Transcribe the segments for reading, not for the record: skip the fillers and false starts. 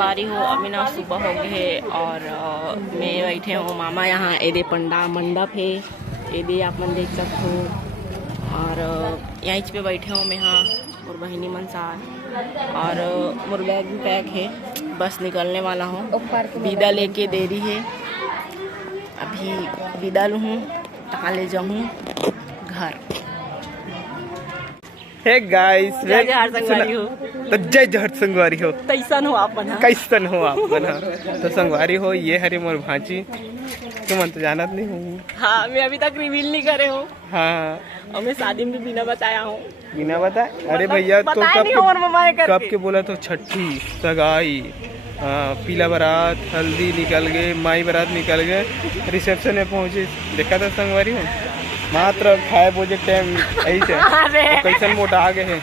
संगवारी हो अभी ना सुबह हो गए है और मैं बैठे हूँ मामा यहाँ एदे पंडा मंडप है एदे आप मन देख सकते हो और यहीं पे बैठे हूँ मैं यहाँ और बहिनी मन साथ और मोर बैग भी पैक है बस निकलने वाला हूँ विदा लेके देरी है अभी विदा लूँ कहाँ ले जाऊँ घर। हे गाइस जय जहर संगवारी हो तो जय जहर संगवारी हो कैसन हो आप बना कैसन हो आप बना तो संगवारी हो ये हरे मोर भांची तुम तो जानत नहीं हूँ। हाँ मैं अभी तक रिवील नहीं करे हूँ। हाँ और मैं शादी में बिना बताया हूँ बिना बताए अरे भैया तो कब के बोला तो छठी सगाई पीला बारात हल्दी निकल गए माई बारात निकल गए रिसेप्शन में पहुँचे देखा था संगवारी हो मात्र खाए बोझे टाइम ऐसे कैसन मोटा आ गए हैं।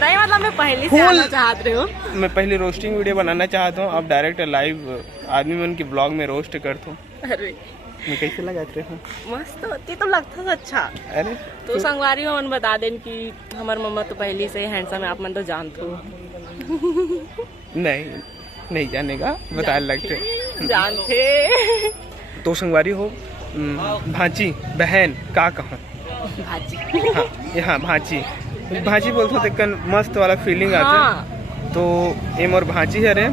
नहीं मतलब मैं पहले से आना चाहत रही हूँ। मैं पहले रोस्टिंग वीडियो बनाना चाहता हूँ अब डायरेक्ट लाइव आदमी मन की ब्लॉग में रोस्ट करता हूँ। अरे मैं कैसे लगाते हूँ मस्त होती तो लगता था अच्छा। अरे तो संगवारी हो मन बता दें कि हमार मम्मा तो पहले से हैंडसम है आप मन तो जानते हो। नहीं जाने का बता लगते जानते तो संगवारी हो भांची बहन का कहूँ भाजी हाँ यहाँ भांची भांची बोलते तो मस्त वाला फीलिंग आता है। तो ये मोर भांची है रे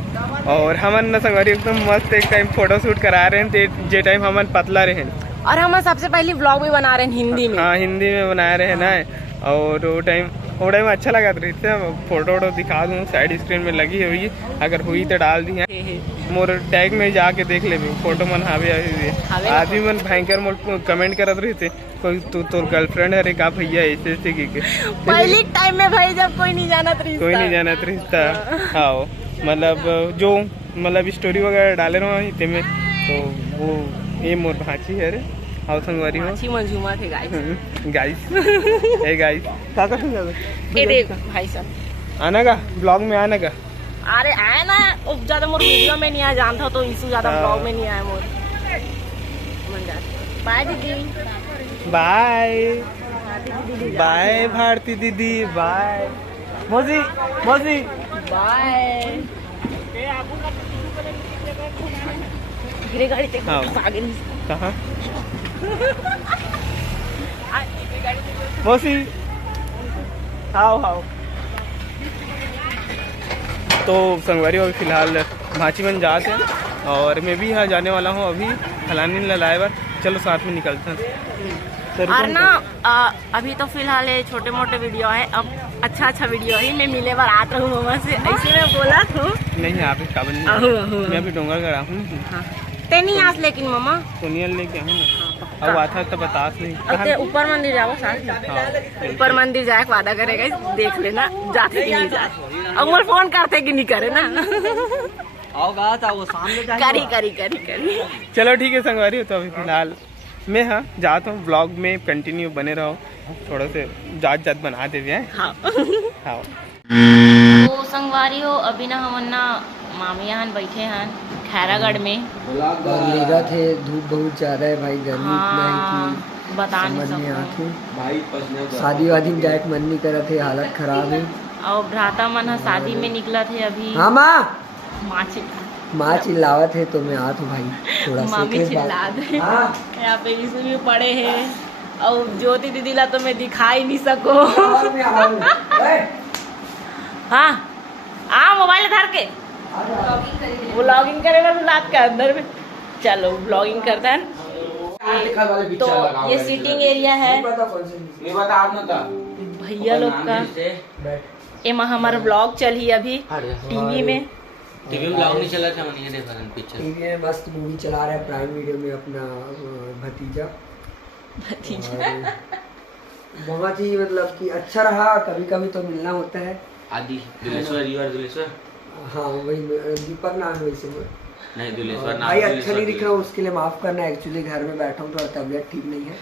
और हमन न संगवारी एकदम मस्त एक टाइम फोटो शूट करा रहे हैं जे टाइम हमन पतला रहे और हम सबसे पहले व्लॉग भी बना रहे हैं हिंदी में। हाँ हिंदी में बना रहे हैं ना और वो टाइम अच्छा लगा रही थे फोटो वोटो दिखा दूँ साइड स्क्रीन में लगी हुई अगर हुई तो डाल दी है मोर टैग में जाके देख ले फोटो मन हावे आदमी मन भयंकर मोर कमेंट करत रही थे कोई तोर गर्लफ्रेंड है रे का भैया ऐसे ऐसे की पहले टाइम में भाई जब कोई नहीं जाना रिश्ता हाँ मतलब जो मतलब स्टोरी वगैरह डाले रहे में तो वो ये मोर भांची है रे आओ संगवारी हो मंजूमा थे गाइस हे गाइस का ए देख भाई साहब आना का ब्लॉग में आना का अरे आए ना ज्यादा मोर वीडियो में नहीं आया जानता तो इशू ज्यादा ब्लॉग में नहीं आया मोर बाय दीदी बाय भारती दीदी बाय मोजी बाय गिरे गाड़ी ते आगे कहाँ मौसी आओ तो संगवारी अभी फिलहाल भांची में जाते हैं और मैं भी यहाँ जाने वाला हूँ अभी फलानी लाए बार चलो साथ में निकलते हैं। और ना अभी तो फिलहाल ये छोटे मोटे वीडियो है अब अच्छा वीडियो है मैं मिले बार आता हूँ मम्मा से ऐसे मैं बोला था नहीं आप मैं अभी डोंगर गया हूँ नहीं आज लेकिन मम्मा सोनियल लेके आऊँ अब आता तो बतास नहीं ऊपर मंदिर जाओ साथ ऊपर मंदिर जाए वादा करेगा देख लेना जाते कि नहीं जाए अब वो फोन करते कि नहीं करे ना वो सामने करी चलो ठीक है संगवारी हो तो अभी फिलहाल मैं हाँ जाता हूँ ब्लॉग में कंटिन्यू बने रहो थोड़ा से जात बना दे हाँ तो संगवारी हो अभी ना हम ना मामी यहाँ बैठे हैं खैरागढ़ में लेगा थे धूप बहुत ज्यादा है भाई गर्मी इतना है कि बता नहीं सकते शादी वादी में जाए मन नहीं करा थे हालत खराब है और भ्राता मन शादी में निकला थे अभी हाँ माँ चिल्लावत है तो मैं आता हूँ भाई थोड़ा मामी चिल्ला दे यहाँ पे इशू भी पड़े हैं और ज्योति दीदी ला तो मैं दिखा ही नहीं सको हाँ मोबाइल धर के व्लॉगिंग करेगा तो रात के अंदर में चलो व्लॉगिंग करता है तो ये सीटिंग एरिया है भैया लोग का एमा हमारा ब्लॉग चली अभी टीवी में ब्लॉग नहीं चला था मैंने देखा था पिक्चर टीवी में मस्त मूवी चला रहा है प्राइम वीडियो में अपना भतीजा बहुत ही मतलब कि अच्छा रहा कभी तो मिलना होता है आदि दुलेश्वर हाँ वही दीपक नाम है वैसे नहीं दुलेश्वर नाम भाई अच्छा नहीं दिख रहा उसके लिए माफ करना एक्चुअली घर में बैठा हूँ थोड़ा तबीयत ठीक नहीं है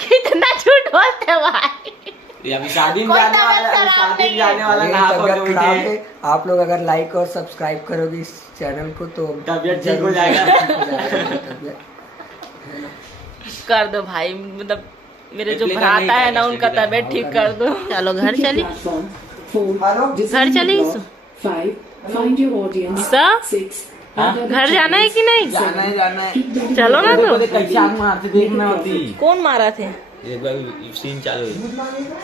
कितना झूठ बोलते हो भाई अभी शादी में जाने वाला तबीयत खराब है आप लोग अगर लाइक और सब्सक्राइब करोगे इस चैनल को तो तबीयत ठीक हो जाएगा कर दो भाई मतलब मेरे जो भ्राता है ना उनका तबीयत ठीक कर दो चलो घर चली 5. Find your audience. सा 6. घर जाना है कि नहीं? जाना है चलो ना तो। कैसे आग मारते देखना होती। कौन मारा थे? एक बार सीन चालू है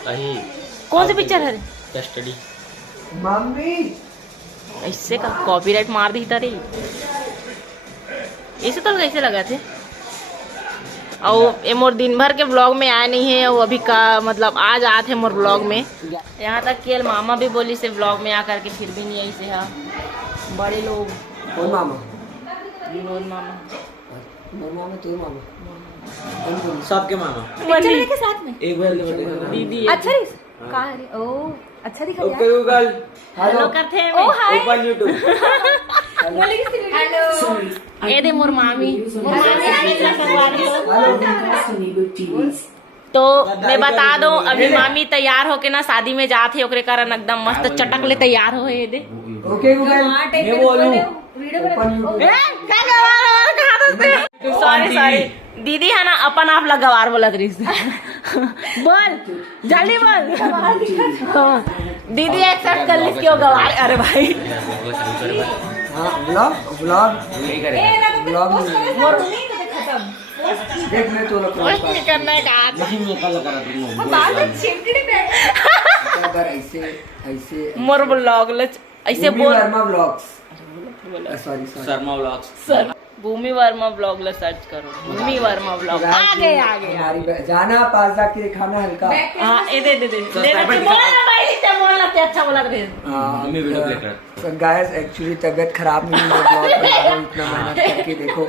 कहीं। कौन सी पिक्चर है? कस्टडी। मम्मी इससे का कॉपीराइट मार दी तारी। इसे तो कैसे लगा थे? और ये मोर दिन भर के व्लॉग में आए नहीं है, वो अभी का मतलब आज आए थे मोर व्लॉग में। यहाँ तक कि मामा भी बोली से व्लॉग में आकर के फिर भी नहीं आई से है। बड़े लोग कौन मामा? विनोद मामा, मामा तो मामा सबके मामा बनी, के साथ में एक बार के बर्थडे। दीदी अच्छा कहाँ है? ओ अच्छा दिखा यार। ओके गूगल हेलो करते हैं। ओ हाय ओपन यूट्यूब। Hello Sorry. ये दे मोर मामी। Unable TVs. तो मैं बता दूं अभी मामी तैयार होके ना शादी में जाते ओकरे कारण एकदम मस्त चटक ले तैयार हो ये दे। ओके गूगल मैं बोलूं video open YouTube. Sorry sorry दीदी है ना अपन आप लग गवार बोला तरी बोल जल्दी बोल। हाँ, दीदी एक्सेप्ट कर ली क्यों गवार? अरे भाई हाँ व्लॉग व्लॉग देख मैं तो पोस्ट नहीं करना है कहा था। लेकिन ये कल करा तुम बाल में चिमटी पे अगर ऐसे ऐसे मोर ब्लॉग ऐसे भूमि बोल। Verma vlogs sorry Sharma vlogs. Sir Bhumi Verma blog ला सर्च करो। भूमि वर्मा ब्लॉग आगे आगे। हमारी जाना 5 लाख की दिखाना हल्का। हाँ ये दे दे दे बोला ना भाई ते बोला ते अच्छा बोला रे। मम्मी वीडियो प्ले कर। गाइस एक्चुअली तबीयत खराब नहीं है, ब्लॉग बना रहा हूं इतना मेहनत करके। देखो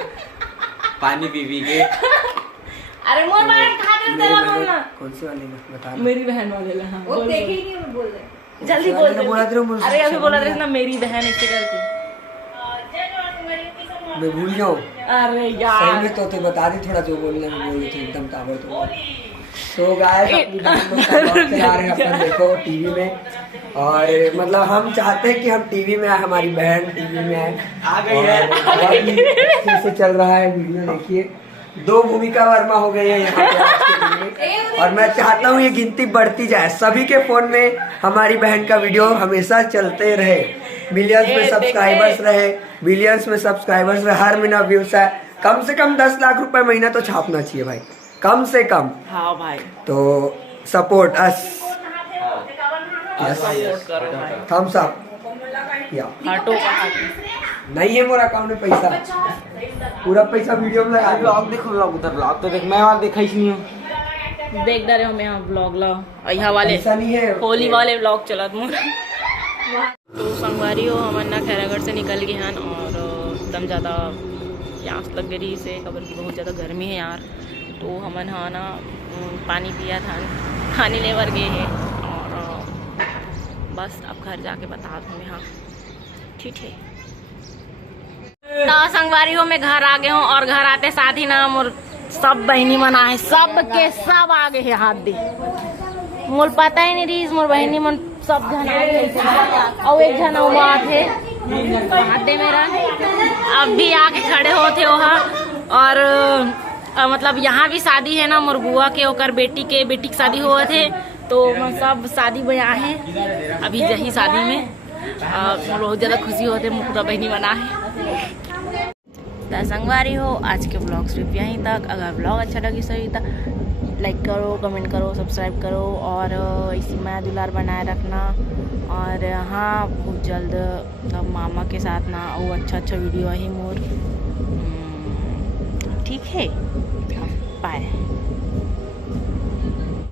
पानी पी पी के। अरे मोर बहन खा दे तेरा बोलना। कौन सी वाली ना बता मेरी बहन वाले ला। हाँ वो बोल देखे ही नहीं वो बोल रहे। जल्दी वाले बोल। ने बोला तेरे मुझसे अरे अभी बोला रे ना मेरी बहन ऐसे करके। मैं भूल जाऊं। अरे सही यार में तो बता दी थोड़ा जो बोलने में बोली थी एकदम ताबड़तोड़। तो गाइस अपनी बहन लोग का ब्लॉग चला रहे हैं अपन देखो टीवी में। और मतलब हम चाहते हैं कि हम टीवी में आए, हमारी बहन टीवी में आए। आ गई है। बहुत ही अच्छे से चल रहा है वीडियो। देखिए 2 भूमिका वर्मा हो गई है यहाँ पे आज के दिन में। और मैं चाहता हूँ ये गिनती बढ़ती जाए, सभी के फोन में हमारी बहन का वीडियो हमेशा चलते रहे, मिलियंस में सब्सक्राइबर्स रहे, बिलियंस में सब्सक्राइबर्स रहे, हर महीना व्यूज है। कम से कम 10 लाख रुपए महीना तो छापना चाहिए भाई, कम से कम। हाँ भाई तो सपोर्ट अस, सपोर्ट करो भाई। थम्स अप या हाटो का नहीं है मोर अकाउंट में पैसा, पूरा पैसा वीडियो में लगा दो। ब्लॉग देखो ब्लॉग उधर ब्लॉग तो देख मैं और देखा ही नहीं हूं। देख डरे हो मैं यहाँ ब्लॉग ला यहाँ वाले पैसा नहीं है होली वाले ब्लॉग चला तुम। तो संगवारी हो हम ना खैरागढ़ से निकल गए हैं और एकदम ज़्यादा प्यास लग गई से खबर की बहुत ज़्यादा गर्मी है यार। तो हमन हाँ ना पानी पिया था, खाने लेवर गए हैं और बस अब घर जाके बता दूँ यहाँ। ठीक है तो संगवारी हो मैं घर आ गए हूँ और घर आते साथ ही ना मोर सब बहनी मना है, सब के सब आ गए हैं हाथ दे। मोर पता ही नहीं रही मोर बहनी मन सब जन आ गए और एक जन वहाँ थे हाथ दे मेरा। अब भी आके खड़े होते वहाँ और मतलब यहाँ भी शादी है ना मोर बुआ के ओकर बेटी की शादी हुआ थे। तो सब शादी में आए हैं अभी यही शादी में बहुत ज़्यादा खुशी होते पूरा बहनी बना है। संगवारी हो आज के ब्लॉग सिर्फ यहीं तक। अगर ब्लॉग अच्छा लगी सही तो लाइक करो, कमेंट करो, सब्सक्राइब करो और इसी में दुलार बनाए रखना। और हाँ बहुत जल्द तब मामा के साथ ना वो अच्छा वीडियो है मोर। ठीक है बाय।